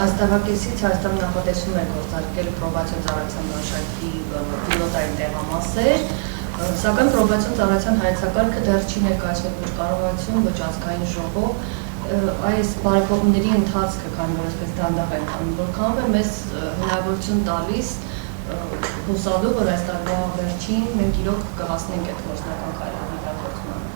Այստեղակեսից Հայաստան նախատեսում է գործարկել պրոբացիոն ծառայության մշակի պիլոտային տեղամասեր, սակայն պրոբացիոն ծառայության հայեցակարգը դեռ չի ներկայացվել ոչ կառավարություն, ոչ ազգային ժողով, այս բարեփոխումների ընթացքը, քանի որ այսպես դանդաղ են անում, որքանով է մեզ հնարավորություն տալիս հուսալու, որ այս տարվա վերջին մենք իրոք կհասնենք այդ գործնական քայլերի իրագործմանը։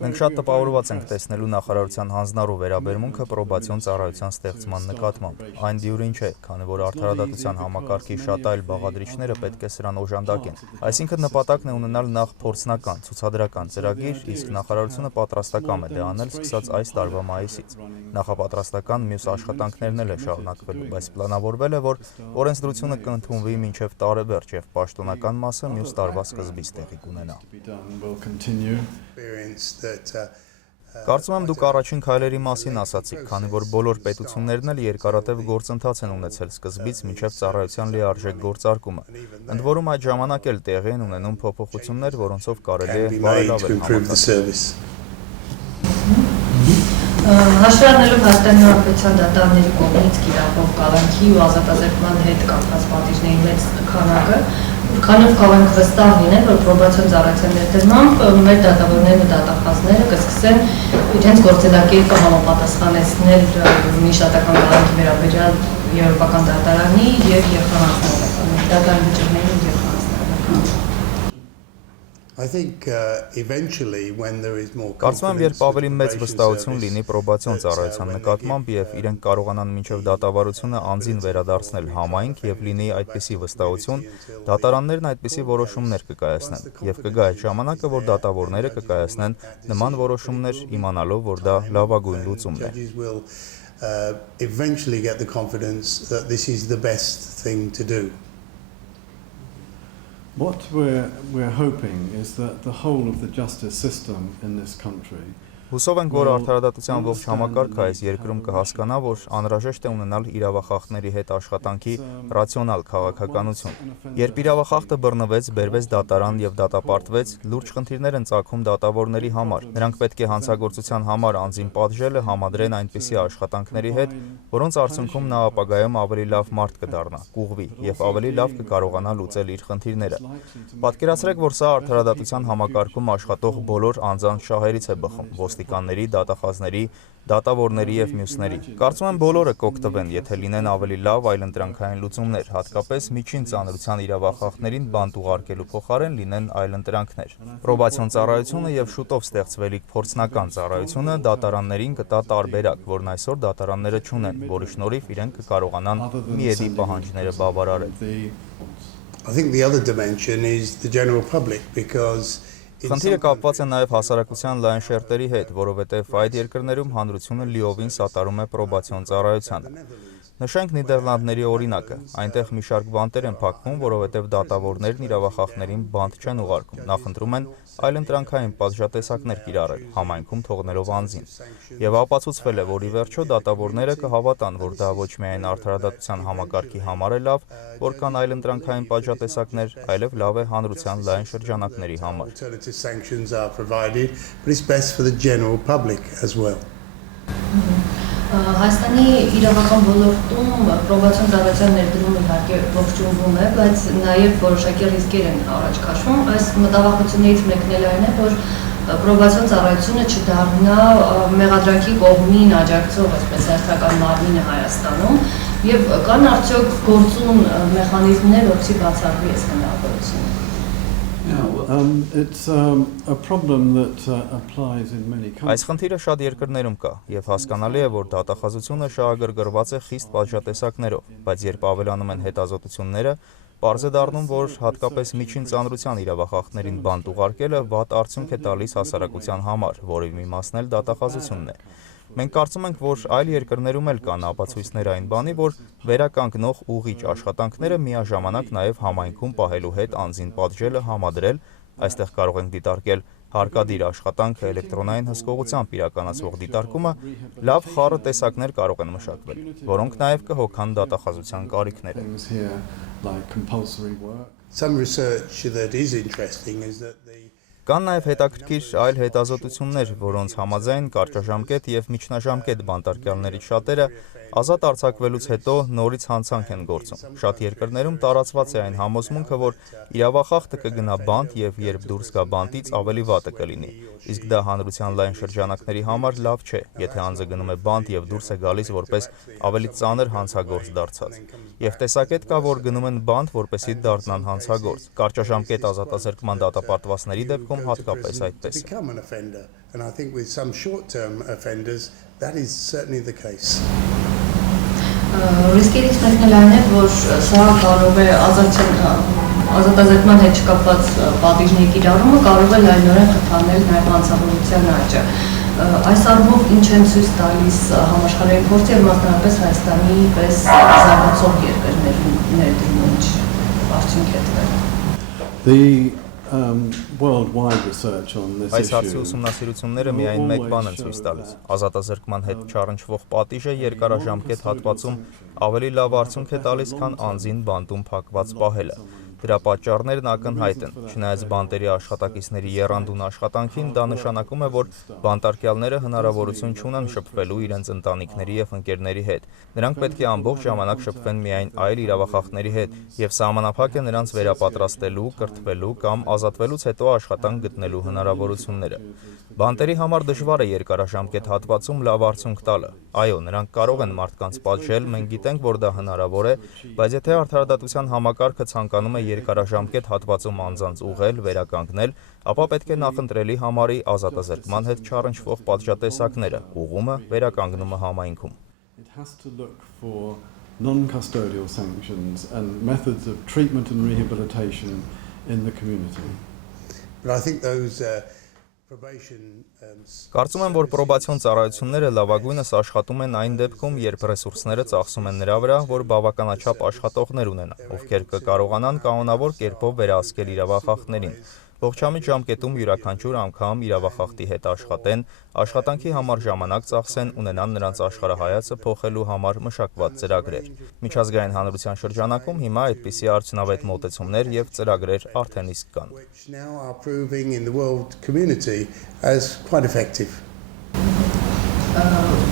Մենք շատ տպավորված ենք տեսնելու նախարարության հանձնառու վերաբերմունքը պրոբացիոն ծառայության ստեղծման նկատմամբ։ Այն դյուրին չէ, քանի որ արդարադատության համակարգի շատ այլ բաղադրիչները պետք է սրան օժանդակեն։ Այսինքն նպատակն է ունենալ նախ փորձնական, ցուցադրական ծրագիր, իսկ նախարարությունը պատրաստական է դա անել սկսած այս տարվա մայիսից։ Նախապատրաստական մյուս աշխատանքներն էլ է շարունակվելու, բայց պլանավորվել է, որ օրենսդրությունը կընդունվի մինչև տարեվերջ եւ պաշտոնական մասը մյուս տարվա սկզբից տեղի կունենա։ Կարծում եմ դուք առաջին քայլերի մասին ասացիք, քանի որ բոլոր պետություններն էլ երկարատև գործընթաց են ունեցել սկզբից մինչև ծառայության լիարժեք գործարկումը։ Ընդ որում այդ ժամանակ էլ տեղի են ունենում փոփոխություններ, որոնցով կարելի է բարելավել համակարգը։ Հաշվի առնելով Հայաստանի Հանրապետության դատարանների կողմից կիրառվող կալանքի ու ազատազրկման հետ կապված պատիժների մեծ քանակը, որքանով կարող ենք վստահ լինել, որ պրոբացիոն ծառայության ներդրմամբ մեր դատավորներն ու դատախազները կսկսեն իրենց գործելակերպը համապատասխանեցնել միջդատական կալանքի վերաբերյալ եվրոպական դատարանի եւ երխանացնողական դատարան վճիռների ու երխանացնողական։ Կարծում եմ, երբ ավելի մեծ վստահություն լինի պրոբացիոն ծառայության նկատմամբ եւ իրենք կարողանան մինչև դատավարությունը անձին վերադարձնել համայնք եւ լինի այդպիսի վստահություն, դատարաններն այդպիսի որոշումներ կկայացնեն եւ կգա այդ ժամանակը, որ դատավորները կկայացնեն նման որոշումներ, իմանալով, որ դա լավագույն լուծումն է։ What we're hoping is that the whole of the justice system in this country Հուսով ենք, որ արդարադատության ողջ համակարգը այս երկրում կհասկանա, որ անհրաժեշտ է ունենալ իրավախախտների հետ աշխատանքի ռացիոնալ քաղաքականություն։ Երբ իրավախախտը բռնվեց, բերվեց դատարան եւ դատապարտվեց, լուրջ խնդիրներ են ծագում դատավորների համար։ Նրանք պետք է հանցագործության համար անձին պատժելը համադրեն այնպիսի աշխատանքների հետ, որոնց արդյունքում նա ապագայում ավելի լավ մարդ կդառնա, կուղվի եւ ավելի լավ կկարողանա լուծել իր խնդիրները։ Պատկերացրեք, որ սա արդարադատության համակարգում աշխատող բոլոր անձանց շահերից է բխում, ոստիկանների, դատախազների, դատավորների եւ մյուսների։ Կարծում եմ բոլորը կօգտվեն, եթե լինեն ավելի լավ այլընտրանքային լուծումներ, հատկապես միջին ծանրության իրավախախտներին բանտ ուղարկելու փոխարեն լինեն այլընտրանքներ։ Պրոբացիոն ծառայությունը եւ շուտով ստեղծվելիք փորձնական ծառայությունը դատարաններին կտա տարբերակ, որն այսօր դատարանները չունեն, որի շնորհիվ իրենք կկարողանան միեդի պահանջները բավարարել։ I think the other dimension is the general public because Խնդիրը կապված է նաև հասարակության լայն շերտերի հետ, որովհետև այդ երկրներում հանրությունը լիովին սատարում է պրոբացիոն ծառայությանը։ Նշենք Նիդերլանդների օրինակը, այնտեղ մի շարք բանտեր են փակվում, որովհետև դատավորներն իրավախախտներին բանտ չեն ուղարկում, նախընտրում են այլընտրանքային պատժատեսակներ կիրառել, համայնքում թողնելով անձին։ Եվ ապացուցվել է, որ ի վերջո դատավորները կհավատան, որ դա ոչ միայն արդարադատության համակարգի համար է լավ, որքան այլընտրանքային պատժատեսակներ, այլև լավ է հանրության լայն շրջանակների համար։ Հայաստանի իրավական ոլորտում պրոբացիոն ծառայության ներդրումը իհարկե ողջունվում է, բայց նաև որոշակի ռիսկեր են առաջ քաշվում։ Այս մտավախություններից մեկն էլ այն է, որ պրոբացիոն ծառայությունը չդառնա մեղադրանքի կողմին աջակցող, այսպես հերթական մարմինը Հայաստանում, եւ կան արդյոք գործուն մեխանիզմներ, որոնցի բացառվի այս հնարավորությունը։ It's a problem that applies in many countries. Այս խնդիրը շատ երկրներում կա եւ հասկանալի է, որ դատախազությունը շահագրգռված է խիստ պատժատեսակներով, բայց երբ ավելանում են հետազոտությունները, պարզ է դառնում, որ հատկապես միջին ծանրության իրավախախտներին բանտ ուղարկելը վատ արդյունք է տալիս հասարակության համար, որի մի մասն էլ դատախազությունն է։ Մենք կարծում ենք, որ այլ երկրներում էլ կան ապացույցներ այն բանի, որ վերականգնող ուղիչ աշխատանքները միաժամանակ նաև համայնքում պահելու հետ անձին պատժելը համադրել, այստեղ կարող ենք դիտարկել հարկադիր աշխատանքը էլեկտրոնային հսկողությամբ իրականացվող դիտարկումը, լավ խառը տեսակներ կարող են մշակվել, որոնք նաև կհոգան դատախազության կարիքները։ Կան նաև հետաքրքիր այլ հետազոտություններ, որոնց համաձայն կարճաժամկետ և միջնաժամկետ բանտարկյալներից շատերը ազատ արձակվելուց հետո նորից հանցանք են գործում։ Շատ երկրներում տարածված է այն համոզմունքը, որ իրավախախտը կգնա բանտ և երբ դուրս գա բանտից ավելի վատը կլինի, իսկ դա հանրության լայն շրջանակների համար լավ չէ, եթե անձը գնում է բանտ և դուրս է գալիս որպես ավելի ծանր հանցագործ դարձած։ Եվ տեսակետ կա, որ գնում են բանտ, որպեսզի դառնան հանցագործ։ Կարճաժամկետ ազատազրկման դատապարտվածների դեպքում հատկապես այդպես է։ Become an offender, and I think with some short-term offenders that is certainly the case. Ռիսկերից մեկն էլ այն է, որ սա կարող է ազատազրկման հետ չկապված պատիժների կիրառումը կարող է լայնորեն խթանել նաև հանցավորության աճը։ Այս առումով ինչ են ցույց տալիս համաշխարհային փորձը եւ մասնավորապես Հայաստանի պես զարգացող երկրներում ներդրումը ինչ արդյունք է տվել։ Worldwide research on this Այս հարցի issue ուսումնասիրությունները միայն մեկ բան են ցույց տալիս։ Ազատազրկման հետ չառնչվող պատիժը երկարաժամկետ հատվածում ավելի լավ արդյունք է տալիս, քան անձին բանտում փակված պահելը։ Դրա պատճառներն ակնհայտ են։ Չնայած բանտերի աշխատակիցների եռանդուն աշխատանքին, դա նշանակում է, որ բանտարկյալները հնարավորություն չունեն շփվելու իրենց ընտանիքների եւ ընկերների հետ։ Նրանք պետք է ամբողջ ժամանակ շփվեն միայն այլ իրավախախտների հետ, եւ սահմանափակ է նրանց վերապատրաստելու, կրթվելու կամ ազատվելուց հետո աշխատանք գտնելու հնարավորությունները։ Բանտերի համար դժվար է երկարաժամկետ հատվածում լավ արդյունք տալը։ Այո, նրանք կարող են մարդկանց պատժել, մենք գիտենք, որ դա հնարավոր է, բայց եթե արդարադատության համակարգը ցանկանում է երկարաժամկետ հատվածում անձանց ուղղել, վերականգնել, ապա պետք է նախընտրելի համարի ազատազրկման հետ չառնչվող պատժատեսակները՝ ուղղումը, վերականգնումը համայնքում։ It has to look for non-custodial sanctions and methods of treatment and rehabilitation in the community. But I think those Կարծում եմ, որ պրոբացիոն ծառայությունները լավագույնս աշխատում են այն դեպքում, երբ ռեսուրսները ծախսում են նրա վրա, որ բավականաչափ աշխատողներ ունենա, ովքեր կկարողանան կանոնավոր կերպով վերահսկել իրավախախտներին։ Ողջամիտ ժամկետում յուրաքանչյուր անգամ իրավախախտի հետ աշխատեն, աշխատանքի համար ժամանակ ծախսեն, ունենան նրանց աշխարհայացը փոխելու համար մշակված ծրագրեր։ Միջազգային հանրության շրջանակում հիմա այդպիսի արդյունավետ մոտեցումներ եւ ծրագրեր արդեն իսկ կան։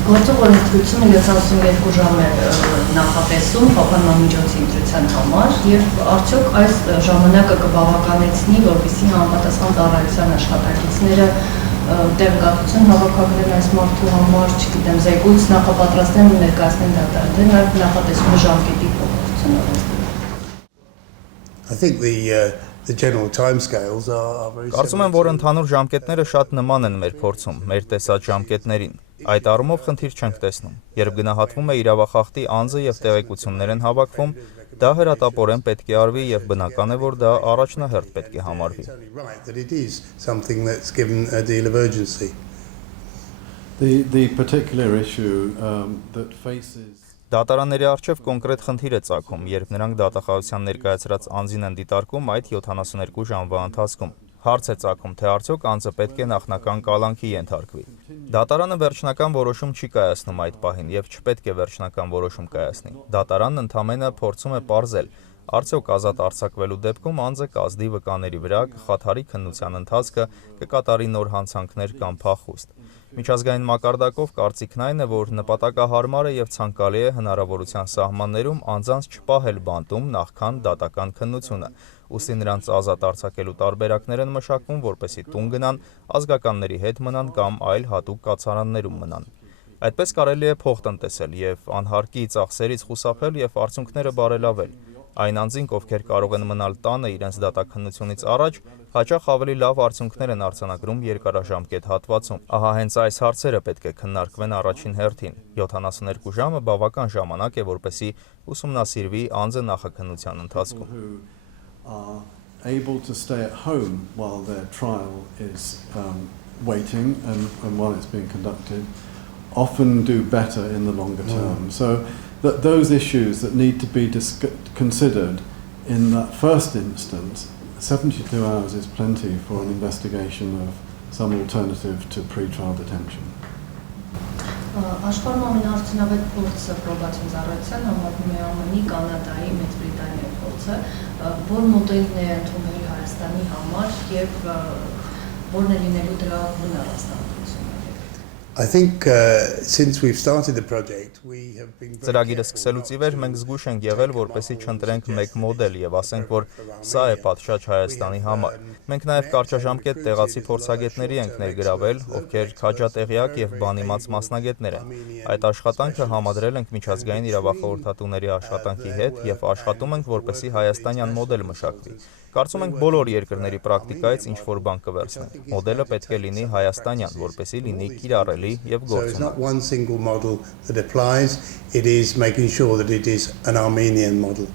Գործող օրենսդրությունը 72 ժամ է նախատեսում խափանման միջոցի ընտրության համար եւ արդյոք այս ժամանակը կբավականեցնի, որպեսզի համապատասխան ծառայության աշխատակիցները տեղեկատվություն հավաքագրեն այս մարդու համար, չգիտեմ, զեկույց նախապատրաստեն ու ներկայացնեն դատարան, թե նաեւ նախատեսում է ժամկետի փոփոխություն։ I think the general timescales are very Կարծում եմ, որ ընդհանուր ժամկետները շատ նման են մեր փորձում, մեր տեսած ժամկետներին։ Այդ առումով խնդիր չենք տեսնում։ Երբ գնահատվում է իրավախախտի անձը եւ տեղեկություններ են հավաքվում, դա հրատապորեն պետք է արվի եւ բնական է, որ դա առաջնահերթ պետք է համարվի։ The particular issue that faces Դատարանների առջև կոնկրետ խնդիր է ծագում, երբ նրանք դատախազության ներկայացրած անձին են դիտարկում այդ 72 ժամվա ընթացքում։ Հարց է ծագում, թե արդյոք անձը պետք է նախնական կալանքի ենթարկվի։ Դատարանը վերջնական որոշում չի կայացնում այդ պահին եւ չպետք է վերջնական որոշում կայացնի։ Դատարանն ընդամենը փորձում է պարզել, արդյոք ազատ արձակվելու դեպքում անձը կազդի վկաների վրա, կխաթարի քննության ընթացքը, կկատարի նոր հանցանքներ կամ փախուստ։ Միջազգային մակարդակով կարծիքն այն է, որ նպատակահարմար է եւ ցանկալի է հնարավորության սահմաններում անձանց չպահել բանտում նախքան դատական քննությունը, ուստի նրանց ազատ արձակելու տարբերակներ են մշակվում, որպեսզի տուն գնան, ազգականների հետ մնան կամ այլ հատուկ կացարաններում մնան։ Այդպես կարելի է փող տնտեսել եւ անհարկի ծախսերից խուսափել եւ արդյունքները բարելավել։ Այն անձինք, ովքեր կարող են մնալ տանը իրենց դատաքննությունից առաջ, հաճախ ավելի լավ արդյունքներ են արձանագրում երկարաժամկետ հատվածում։ Ահա հենց այս հարցերը պետք է քննարկվեն առաջին հերթին։ 72 ժամը բավական ժամանակ է, որպեսզի ուսումնասիրվի անձը նախաքննության ընթացքում։ Able to stay at home while their trial is waiting and while it's being conducted often do better in the longer term. So that those issues that need to be considered in that first instance, 72 hours is plenty for an investigation of some alternative to pre-trial detention. Աշխարհում ամենաարդյունավետ փորձը պրոբացիոն ծառայության համարվում է ԱՄՆ-ի, Կանադայի, Մեծ Բրիտանիայի փորձը, որ մոդելն է ընդունել Հայաստանի համար եւ որն է լինելու դրա բնար հաստատությունը։ I think since we've started the project, we have been Ծրագիրը սկսելուց ի վեր մենք զգույշ ենք եղել, որպեսզի չընտրենք մեկ մոդել եւ ասենք, որ սա է պատշաճ Հայաստանի համար։ Մենք նաեւ կարճաժամկետ տեղացի փորձագետների ենք ներգրավել, ովքեր քաջատեղյակ եւ բանիմաց մասնագետներ են։ Այդ աշխատանքը համադրել ենք միջազգային իրավախորհրդատուների աշխատանքի հետ եւ աշխատում ենք, որպեսզի հայաստանյան մոդել մշակվի։ Կարծում ենք բոլոր երկրների պրակտիկայից ինչ-որ բան կվերցնենք։ Մոդելը պետք է լինի հայաստանյան, որպեսզի լինի կիրառելի եւ So it's գործունեություն։ not one single model that applies, it is making sure that it is an Armenian model.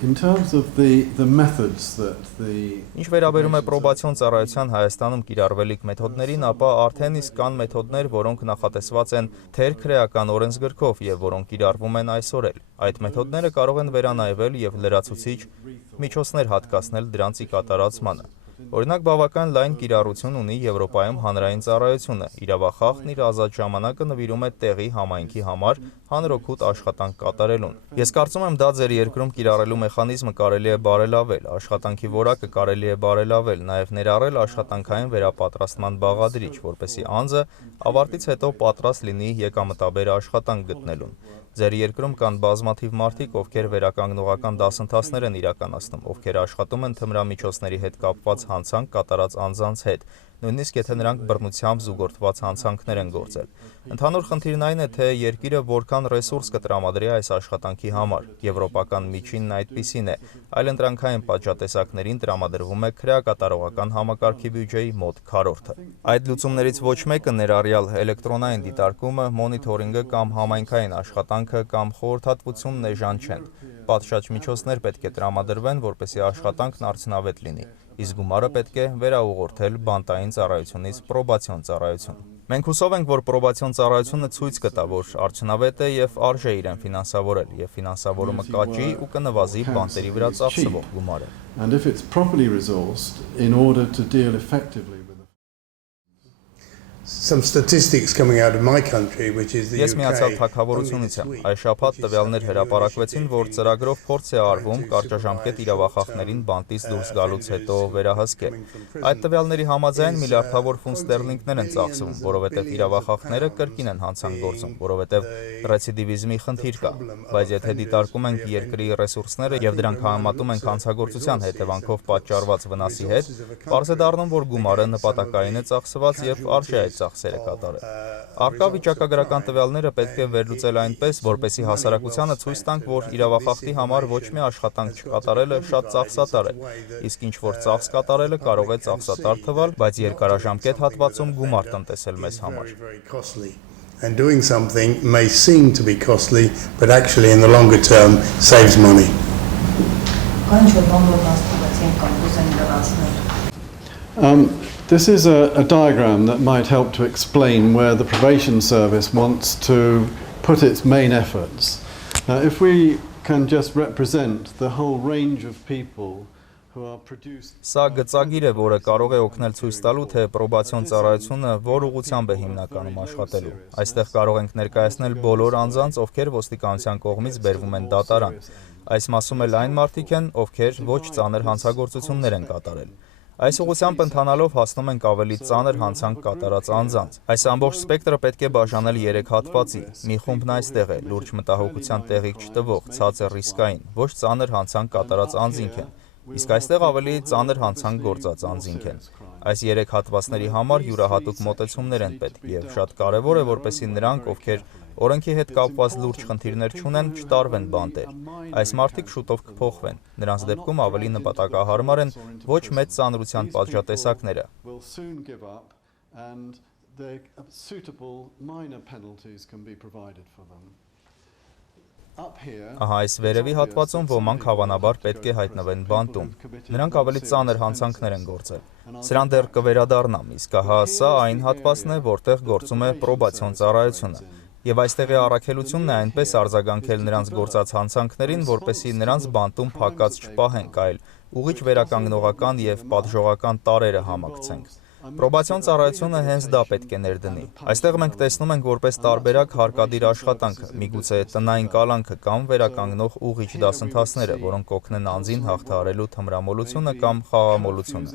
In terms of the methods that the Ինչ վերաբերում է պրոբացիոն ծառայության Հայաստանում կիրառվելիք մեթոդներին, ապա արդեն իսկ կան մեթոդներ, որոնք նախատեսված են թերքրեական օրենսգրքով եւ որոնք կիրառվում են այսօր էլ։ Այդ մեթոդները կարող են վերանայվել եւ լրացուցիչ միջոցներ հատկացնել դրանցի կատարածմանը։ Օրինակ բավական լայն կիրառություն ունի Եվրոպայում հանրային ծառայությունը։ Իրավախախտն իր ազատ ժամանակը նվիրում է տեղի համայնքի համար հանրօգուտ աշխատանք կատարելուն։ Ես կարծում եմ դա ձեր երկրում կիրառելու մեխանիզմը կարելի է բարելավել, աշխատանքի որակը կարելի է բարելավել, նաև ներառել աշխատանքային վերապատրաստման բաղադրիչ, որպեսզի անձը ավարտից հետո պատրաստ լինի եկամտաբեր աշխատանք գտնելուն։ Ձեր երկրում կան բազմաթիվ մարդիկ, ովքեր վերականգնողական դասընթացներ են իրականացնում, ովքեր աշխատում են թմրամիջոցների հետ կապված հանցանք կատարած անձանց հետ, նույնիսկ եթե նրանք բռնությամբ զուգորդված հանցանքներ են գործել։ Ընդհանուր խնդիրն այն է, թե երկիրը որքան ռեսուրս կտրամադրի այս աշխատանքի համար։ Եվրոպական միջինն այդպիսին է, այլընտրանքային պատժատեսակներին տրամադրվում է քրեակատարողական համակարգի բյուջեի մոտ քառորդը։ Այդ լուծումներից ոչ մեկը ներառյալ էլեկտրոնային դիտարկումը, մոնիթորինգը կամ համայնքային աշխատանքը կամ խորհրդատվությունն էժան չեն։ Պատշաճ միջոցներ պետք է տրամադրվեն, որպեսզի աշխատանքն արդյունավետ լինի, իսկ գումարը պետք է վերաուղղորդել բանտային ծառայությունից պրոբացիոն ծառայություն։ Մենք հուսով ենք, որ պրոբացիոն ծառայությունը ցույց կտա, որ արդյունավետ է եւ արժե իրեն ֆինանսավորել, եւ ֆինանսավորումը կաճի ու կնվազի բանտերի վրա ծախսվող գումարը։ and if it's properly resourced in order to deal effectively with Some statistics coming out of my country, which is the Ես միացյալ UK. թագավորությունից եմ։ Այս շաբաթ տվյալներ հրապարակվեցին, որ ծրագրով փորձ է արվում կարճաժամկետ իրավախախտներին բանտից դուրս գալուց հետո վերահսկել։ Այդ տվյալների համաձայն միլիարդավոր ֆունտ ստերլինգներ են ծախսվում, որովհետև իրավախախտները կրկին են հանցանք գործում, որովհետև ռեցիդիվիզմի խնդիր կա։ Բայց եթե դիտարկում ենք երկրի ռեսուրսները եւ դրանք համեմատում ենք հանցագործության հետևանքով պատճառված վնասի հետ, պարզ է դառնում, որ գումարը նպատակային է ծախսված եւ արժե է ծախսերը կատարել։ Առկա վիճակագրական տվյալները պետք է վերլուծել այնպես, որպեսզի հասարակությանը ցույց տանք, որ իրավախախտի համար ոչ մի աշխատանք չկատարելը շատ ծախսատար է, իսկ ինչ որ ծախս կատարելը կարող է ծախսատար թվալ, բայց երկարաժամկետ հատվածում գումար տնտեսել մեզ համար։ Very costly. And doing something may seem to be costly, but actually in the longer term saves money. Կա ինչ-որ բան, որ հաստատեցին կամ կուզեն լրացնել։ This is a diagram that might help to explain where the probation service wants to put its main efforts. Now, if we can just represent the whole range of people who are produced. Սա գծագիր է, որը կարող է օգնել ցույց տալու, թե պրոբացիոն ծառայությունը որ ուղղությամբ է հիմնականում աշխատելու։ Այստեղ կարող ենք ներկայացնել բոլոր անձանց, ովքեր ոստիկանության կողմից բերվում են դատարան։ Այս մասում էլ այն մարդիկ են, ովքեր ոչ ծանր հանցագործություններ են կատարել։ Այս ուղղությամբ ընթանալով հասնում ենք ավելի ծանր հանցանք կատարած անձանց։ Այս ամբողջ սպեկտրը պետք է բաժանել 3 հատվածի։ Մի խումբն այստեղ է՝ լուրջ մտահոգության տեղիք չտվող, ցածր ռիսկային, ոչ ծանր հանցանք կատարած անձինք են։ Իսկ այստեղ ավելի ծանր հանցանք գործած անձինք են։ Այս 3 հատվածների համար յուրահատուկ մոտեցումներ են պետք եւ շատ կարեւոր է, որպեսզի նրանք, ովքեր օրենքի հետ կապված լուրջ խնդիրներ չունեն, չտարվեն բանտեր։ Այս մարդիկ շուտով կփոխվեն։ Նրանց դեպքում ավելի նպատակահարմար են ոչ մեծ ծանրության պատժատեսակները։ Will soon give up and the suitable minor penalties can be provided for them. Up here. Ահա այս վերևի հատվածում ոմանք հավանաբար պետք է հայտնվեն բանտում։ Նրանք ավելի ծանր հանցանքներ են գործել։ Սրան դեռ կվերադառնամ, իսկ ահա սա այն հատվածն է, որտեղ գործում է պրոբացիոն ծառայությունը։ Եվ այստեղի առաքելությունն է այնպես արձագանքել նրանց գործած հանցանքներին, որպեսզի նրանց բանտում փակած չպահենք, այլ ուղիղ վերականգնողական եւ պատժողական տարրերը համակցենք։ Պրոբացիոն ծառայությունը հենց դա պետք է ներդնի։ Այստեղ մենք տեսնում ենք որպես տարբերակ հարկադիր աշխատանքը, միգուցե տնային կալանքը կամ վերականգնող ուղիչ դասընթացները, որոնք կօգնեն անձին հաղթահարելու թմրամոլությունը կամ խաղամոլությունը։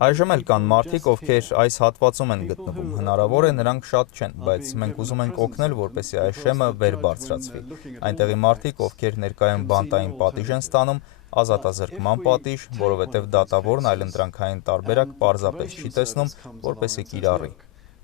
Այժմ էլ կան մարդիկ, ովքեր այս հատվածում են գտնվում, հնարավոր է նրանք շատ չեն, բայց մենք ուզում ենք օգնել, որպեսզի այս շեմը վեր բարձրացվի։ Այնտեղի մարդիկ, ովքեր ներկայում բանտային պատիժ են ստանում, ազատազրկման պատիժ, որովհետև դատավորն այլընտրանքային տարբերակ պարզապես չի տեսնում, որպեսզի կիրառի։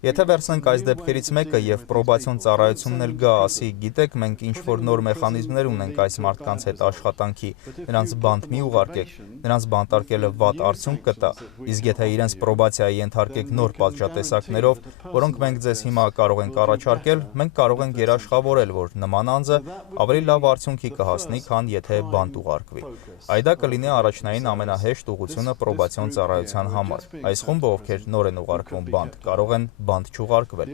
Եթե վերցնենք այս դեպքերից մեկը եւ պրոբացիոն ծառայությունն էլ գա, ասի, գիտեք, մենք ինչ-որ նոր մեխանիզմներ ունենք այս մարդկանց հետ աշխատանքի, նրանց բանտ մի ուղարկեք, նրանց բանտարկելը վատ արդյունք կտա, իսկ եթե իրենց պրոբացիայի ենթարկեք նոր պատժատեսակներով, որոնք մենք ձեզ հիմա կարող ենք առաջարկել, մենք կարող ենք երաշխավորել, որ նման անձը ավելի լավ արդյունքի կհասնի, քան եթե բանտ ուղարկվի։ Այդ կլինի առաջնային ամենահեշտ ուղղությունը պրոբացիոն ծառայության համար։ Այս խումբը, ովքեր նոր են ուղարկվում բանտ, կարող են բանտ չուղարկվել։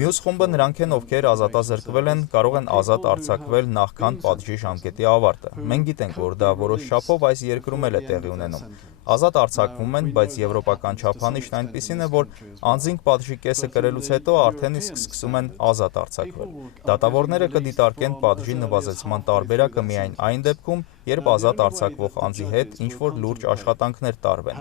Մյուս խումբը նրանք են, ովքեր ազատազրկվել են, կարող են ազատ արձակվել նախքան պատժի ժամկետի ավարտը։ Մենք գիտենք, որ դա որոշ չափով այս երկրում էլ է տեղի ունենում։ Ազատ արձակվում են, բայց եվրոպական չափանիշն այնպիսին է, որ անձինք պատժի կեսը կրելուց հետո արդեն իսկ սկսում են ազատ արձակվել։ Դատավորները կդիտարկեն պատժի նվազեցման տարբերակը միայն այն դեպքում, երբ ազատ արձակվող անձի հետ ինչ-որ լուրջ աշխատանքներ տարվեն։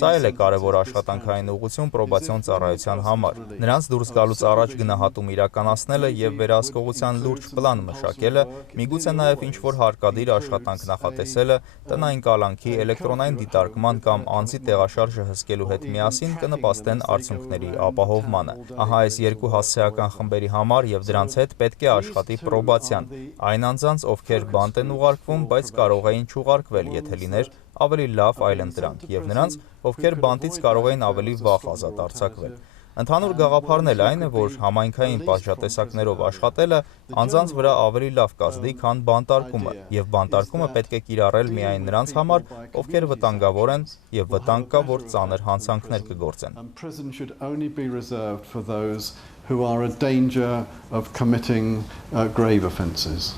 Սա էլ է կարևոր աշխատանքային ուղղություն պրոբացիոն ծառայության համար։ Նրանց դուրս գալուց առաջ գնահատում իրականացնելը եւ վերահսկողության լուրջ պլան մշակելը, միգուցե նաեւ ինչ-որ հարկադիր աշխատանք նախատեսելը, տնային կալանքի, էլեկտրոնային դիտարկման կամ անձի տեղաշարժը հսկելու հետ միասին կնպաստեն արդյունքների ապահովմանը։ Ահա այս երկու հասցեական խմբերի համար եւ դրանց հետ պետք է աշխատի պրոբացիան։ Այն անձանց, ովքեր բանտ են ուղարկվում, բայց կարող էին չուղարկվել, եթե լիներ ավելի լավ այլընտրանք, եւ նրանց, ովքեր բանտից կարող էին ավելի վաղ ազատ արձակվել։ Ընդհանուր գաղափարն էլ այն է, որ համայնքային պատժատեսակներով աշխատելը անձանց վրա ավելի լավ կազդի, քան բանտարկումը, եւ բանտարկումը պետք է կիրառել միայն նրանց համար, ովքեր վտանգավոր են, եւ վտանգ կա, որ ծանր հանցանքներ կգործեն։ Who are a danger of committing grave offences.